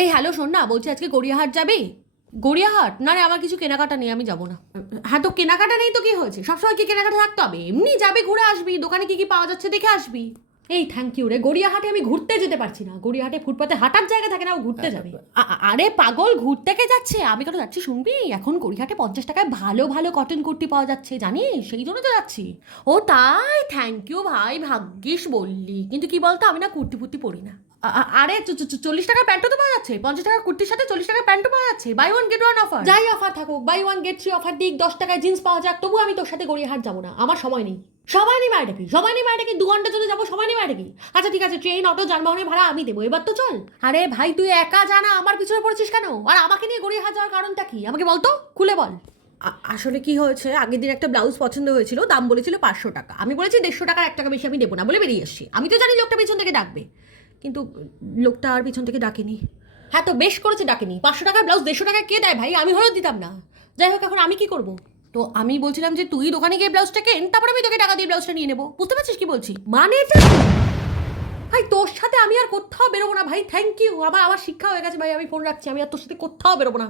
এই হ্যালো, শোন না, বলছি আজকে গড়িয়াহাট যাবি? গড়িয়াহাট? না রে, আমার কিছু কেনাকাটা নেই, আমি যাবো না। হ্যাঁ, তো কেনাকাটা নেই তো কি হয়েছে? সবসময় কি কেনাকাটা থাকতে হবে? এমনি যাবি, ঘুরে আসবি, দোকানে কি কি পাওয়া যাচ্ছে দেখে আসবি। এই থ্যাংক ইউ রে, গড়িয়াহাটে আমি ঘুরতে যেতে পারছি না। গড়িয়াহাটে ফুটপাতে হাঁটার জায়গা থাকে না, ও ঘুরতে যাবে। আরে পাগল, ঘুরতে কে যাচ্ছে? আমি কেন যাচ্ছি শুনবি? এখন গড়িয়াহাটে 50 টাকায় ভালো ভালো কটন কুর্তি পাওয়া যাচ্ছে, জানিস? সেই জন্য তো যাচ্ছি। ও তাই? থ্যাংক ইউ ভাই, ভাগ্যিস বললি। কিন্তু কি বলতো, আমি না কুর্তি ফুর্তি পরি না। আরে 40 টাকার প্যান্টও তো পাওয়া যাচ্ছে, 50 টাকার কুর্তির সাথে 40 টাকার প্যান্টও পাওয়া যাচ্ছে, buy one get one offer. যাই অফার থাকুক, buy one get three offer দিক, 10 টাকায় জিন্স পাওয়া যাক, তবু আমি তোর সাথে গড়িয়াহাট যাবো না, আমার সময় নেই। সময় নেই মানে কি? সময় নেই মানে কি? 2 ঘন্টার জন্য যাবো, সময় নেই মানে কি? আচ্ছা ঠিক আছে, ট্রেন, অটো, যানবাহনের ভাড়া আমি দেবো, এবার তো চল। আরে ভাই, তুই একা জানা, আমার পিছনে পড়েছিস কেন? আর আমাকে নিয়ে গড়িয়াহাট যাওয়ার কারণটা কি আমাকে বলতো, খুলে বল। আসলে কি হয়েছে, আগের দিন একটা ব্লাউজ পছন্দ হয়েছিল, দাম বলেছিল 500 টাকা, আমি বলেছি 150 টাকার 1 টাকা বেশি আমি দেবো না বলে বেরিয়ে এসেছি। আমি তো জানি লোকটা পিছন থেকে ডাকবে, কিন্তু লোকটা আর পিছন থেকে ডাকেনি। হ্যাঁ, তো বেশ করেছে ডাকেনি। 500 টাকার ব্লাউজ 150 টাকায় কে দেয় ভাই? আমি হলেও দিতাম না। যাই হোক, এখন আমি কি করব? তো আমি বলছিলাম যে তুই দোকানে গিয়ে ব্লাউজটা কেন, তারপর আমি তোকে টাকা দিয়ে ব্লাউজটা নিয়ে নেবো। বুঝতে পারছিস কি বলছি? মানে এটা ভাই, তোর সাথে আমি আর কোথাও বেরোবো না ভাই। থ্যাংক ইউ, আমার আমার শিক্ষা হয়ে গেছে ভাই, আমি ফোন রাখছি, আমি আর তোর সাথে কোথাও বেরোবো না।